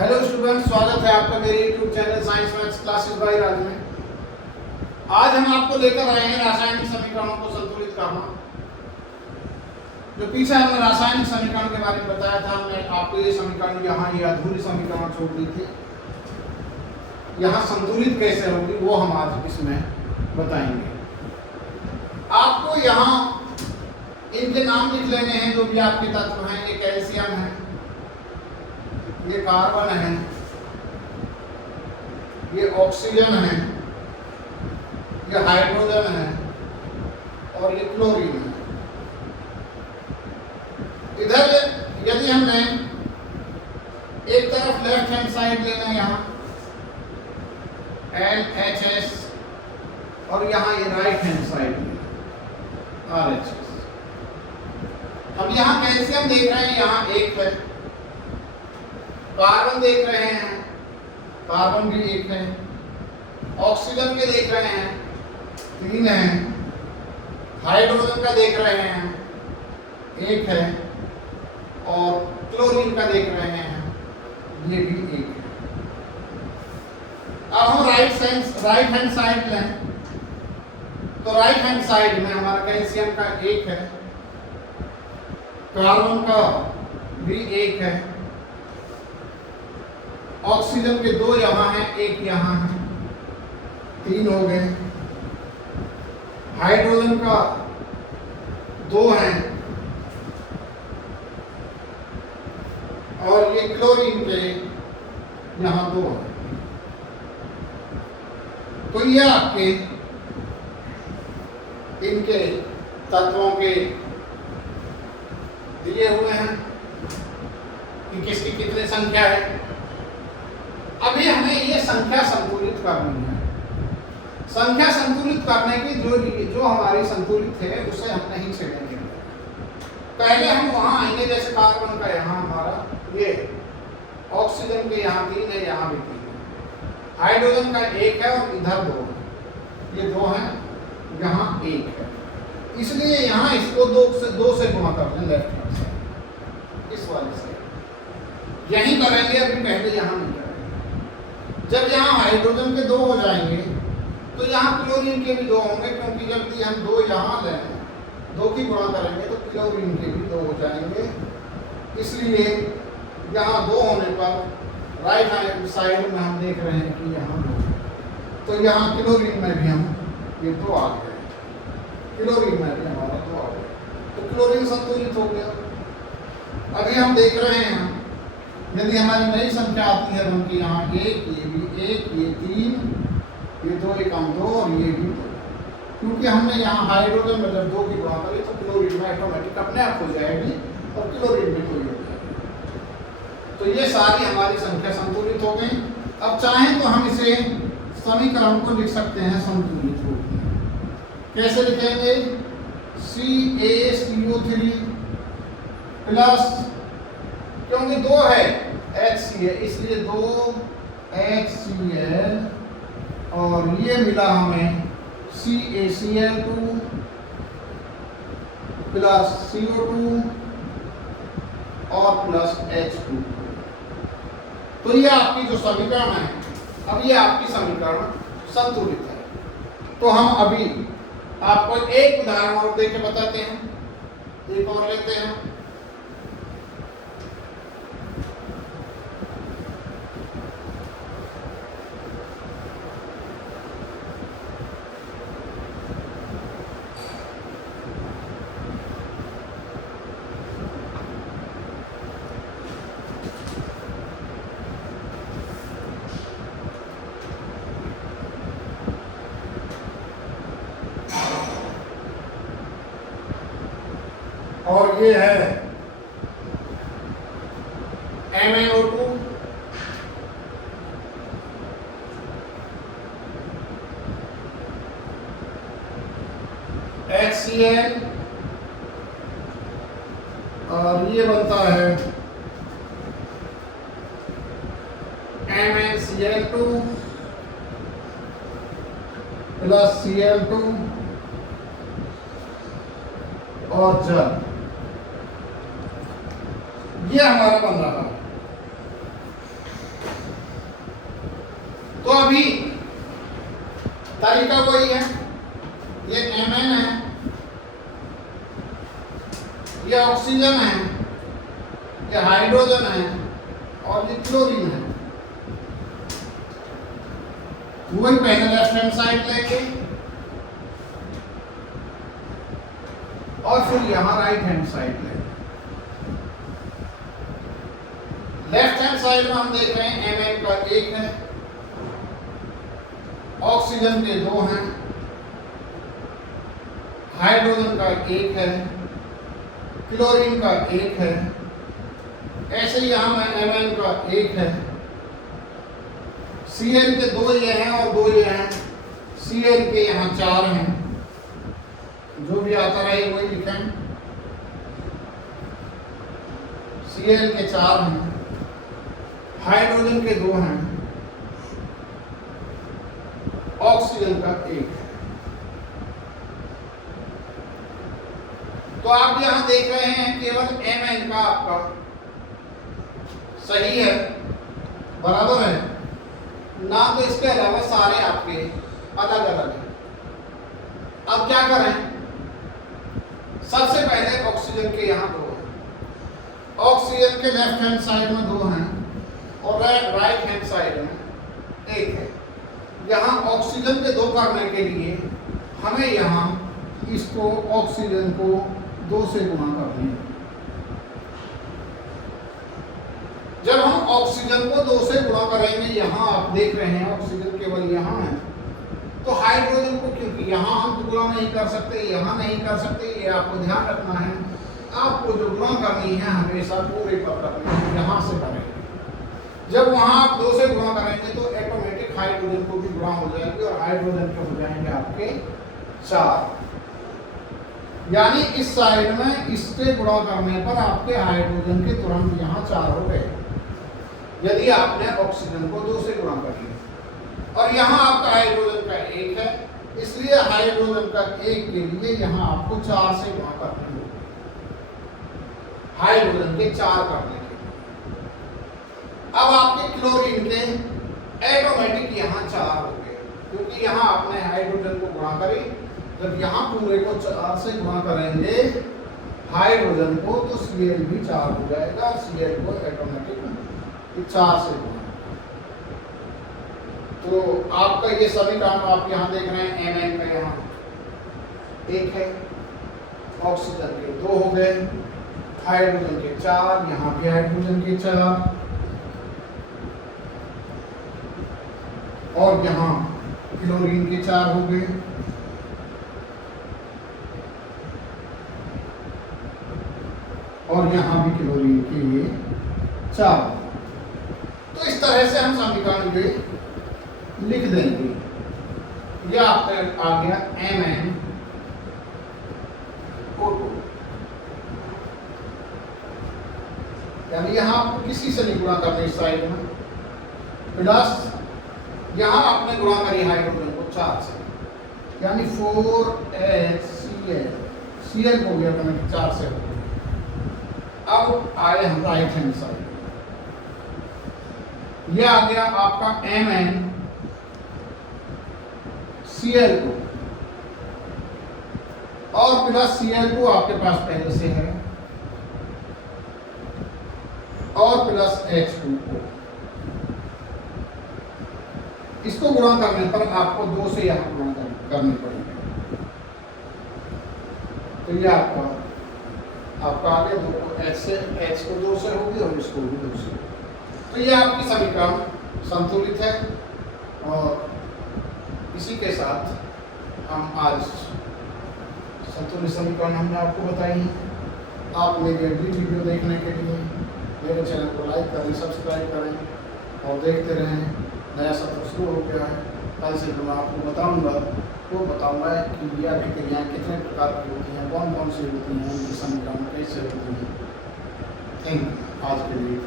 Hello student, स्वागत है आपका मेरे YouTube channel science maths classes by Raj में। आज हम आपको लेकर आए हैं रासायनिक समीकरणों को संतुलित करना। जो पीछे हमने रासायनिक समीकरण के बारे में बताया था, हमने आपको ये समीकरण यहाँ ये अधूरी समीकरण छोड़ दी थी, यहाँ संतुलित कैसे होगी वो हम आज इसमें बताएंगे। आपको यहाँ इनके नाम लिख लेने हैं जो भी आपके तत्व हैं। ये कैल्शियम है, ये कार्बन है, ये ऑक्सीजन है, ये हाइड्रोजन है और ये क्लोरीन है। इधर यदि हमने एक तरफ लेफ्ट हैंड साइड लेना है यहाँ LHS और यहाँ ये राइट हैंड साइड RHS। अब यहाँ कैल्शियम देख रहे हैं, यहाँ एक है। कार्बन देख रहे हैं, कार्बन भी एक है। ऑक्सीजन के देख रहे हैं, 3 है। हाइड्रोजन का देख रहे हैं, 1 है। और क्लोरीन का देख रहे हैं, ये भी 1 है। अब हम राइट हैंड साइड लें तो राइट हैंड साइड में हमारा कैल्शियम का 1 है, कार्बन का भी 1 है, ऑक्सीजन के 2 यहाँ हैं, 1 यहाँ है, 3 हो गए। हाइड्रोजन का 2 है और ये क्लोरीन के यहाँ 2 है। तो ये आपके इनके तत्वों के दिए हुए हैं कि किसकी कितनी संख्या है। अभी हमें ये संख्या संतुलित करनी है। संख्या संतुलित करने की जो हमारी संतुलित है उसे हम नहीं छेड़ेंगे। पहले हम वहां आएंगे, जैसे कार्बन का यहाँ हमारा ये, ऑक्सीजन के यहाँ 3 है, यहाँ भी 3 है। हाइड्रोजन का 1 है और इधर 2 है, ये 2 है, यहाँ 1 है। इसलिए यहाँ इसको 2 से गुणा कर दें लेफ्ट हैंड साइड, इस वाले से यही करेंगे। अभी पहले यहाँ नहीं करेंगे। जब यहाँ हाइड्रोजन के 2 हो जाएंगे तो यहाँ क्लोरीन के भी 2 होंगे, क्योंकि जब भी हम 2 यहाँ लें, 2 की गुणा करेंगे तो क्लोरीन के भी 2 हो जाएंगे। इसलिए यहाँ 2 होने पर राइट हैंड साइड में हम देख रहे हैं कि यहाँ 2, तो यहाँ क्लोरीन में भी हम ये 2 आ गए, क्लोरीन में भी हमारा 2 आ गया, तो क्लोरीन संतुलित हो गया। अभी हम देख रहे हैं यदि हमारी नई संख्या आती है उनकी यहाँ 1, ये भी 1, ये 3, ये 2 एकम 2 और ये भी 2, क्योंकि हमने यहाँ हाइड्रोजन में जब 2 की गुणा करी तो क्लोरीन में ऑटोमेटिक अपने आप हो जाएगी और क्लोरीन भी कोई हो जाएगी। तो ये सारी हमारी संख्या संतुलित हो गई। अब चाहें तो हम इसे समीकरण को लिख सकते हैं संतुलित हो। कैसे लिखेंगे? CaCO3 प्लस, क्योंकि 2 है HCl, इसलिए 2 HCl और ये मिला हमें CaCl2 प्लस CO2 और प्लस H2। तो ये आपकी जो समीकरण है, अब ये आपकी समीकरण संतुलित है। तो हम अभी आपको एक उदाहरण और देके बताते हैं, एक और लेते हैं। और ये है MnO2 HCl और ये बनता है MnCl2 प्लस Cl2 और जल, ये हमारा बन रहा है। तो अभी तरीका वही है, ये Mn है, ये ऑक्सीजन है, ये हाइड्रोजन है और ये क्लोरीन है। वही पहले लेफ्ट हैंड साइड लेंगे और फिर यहां राइट हैंड साइड लेंगे। लेफ्ट हैंड साइड में हम देख रहे हैं Mn का 1 है, ऑक्सीजन के 2 हैं, हाइड्रोजन का 1 है, क्लोरीन का 1 है, ऐसे ही यहां में Mn का 1 है, Cl के 2 ये हैं और 2 ये हैं, Cl के यहाँ 4 हैं, जो भी आता रहे वही लिखें। Cl के 4 हैं, हाइड्रोजन के 2 हैं, ऑक्सीजन का 1 है। तो आप यहां देख रहे हैं केवल Mn का आपका सही है, बराबर है ना, तो इसके अलावा सारे आपके अलग अलग हैं। अब क्या करें, सबसे पहले ऑक्सीजन के यहाँ 2 हैं, ऑक्सीजन के लेफ्ट हैंड साइड में 2 हैं और राइट हैंड साइड में 1 है। यहाँ ऑक्सीजन के 2 करने के लिए हमें यहाँ इसको ऑक्सीजन को 2 से गुणा कर दें। जब हम ऑक्सीजन को 2 से गुणा करेंगे, यहाँ आप देख रहे हैं ऑक्सीजन केवल यहाँ है, तो हाइड्रोजन को क्योंकि यहाँ हम गुणा नहीं कर सकते, यहाँ नहीं कर सकते, ये आपको ध्यान रखना है। आपको जो गुणा करनी है हमेशा पूरे पत्र में यहाँ से करेंगे। जब वहाँ आप 2 से गुणा करेंगे तो ऑटोमेटिक हाइड्रोजन को भी गुणा हो जाएगी और हाइड्रोजन के हो जाएंगे आपके 4। यानी इस साइड में इससे गुणा करने पर आपके हाइड्रोजन के तुरंत यहाँ 4 हो गए, यदि आपने ऑक्सीजन को 2 से गुणा कर लिया। और यहाँ आपका हाइड्रोजन का 1 है, इसलिए हाइड्रोजन का 1 के लिए यहाँ आपको 4 से गुणा करना होगा, हाइड्रोजन के 4 करने के लिए। अब आपके क्लोरीन के ऑटोमेटिक यहाँ 4 हो गए, क्योंकि यहाँ आपने हाइड्रोजन को गुणा करी। जब यहाँ पूरे को 4 से गुणा करेंगे हाइड्रोजन को, तो Cl भी 4 हो जाएगा, Cl को ऑटोमेटिक 4 से गुणा। तो आपका ये समीकरण आप यहाँ देख रहे हैं, Mn का यहाँ 1 है, ऑक्सीजन के 2 हो गए, हाइड्रोजन के 4, यहाँ भी हाइड्रोजन के 4 और यहाँ क्लोरीन के 4 हो गए। और यहाँ भी क्लोरीन के ये 4। तो इस तरह से हम समीकरण पे लिख देंगे। यह आपका आ गया MnO2, यानी यहाँ आपको किसी से नहीं गुणा करना इस साइड में, प्लस यहाँ आपने गुणा करी हाइड्रोजन को 4 से, यानी 4HCl, Cl हो गया मैंने 4 से। अब आए हम राइट हैंड साइड, यह आ गया आपका MnCl2 और प्लस Cl2 आपके पास पहले से है और प्लस H2O। इसको गुणा करने पर आपको 2 से यहाँ गुणा करनी पड़ेगी। तो ये आपका आगे 2 H से, H को 2 से होगी और इसको भी 2 से। तो ये आपकी समीकरण संतुलित है और इसी के साथ हम आज संतुलित समीकरण हमने आपको बताई है। आप मेरी अगली वीडियो देखने के लिए मेरे चैनल को लाइक करें, सब्सक्राइब करें और देखते रहें। नया सत्र शुरू हो गया है, कल से मैं आपको बताऊंगा कि यह अभिक्रियाएँ कितने प्रकार की होती हैं, कौन कौन सी होती हैं, उनकी समीकरण कैसे होती हैं। थैंक यू, आज के लिए।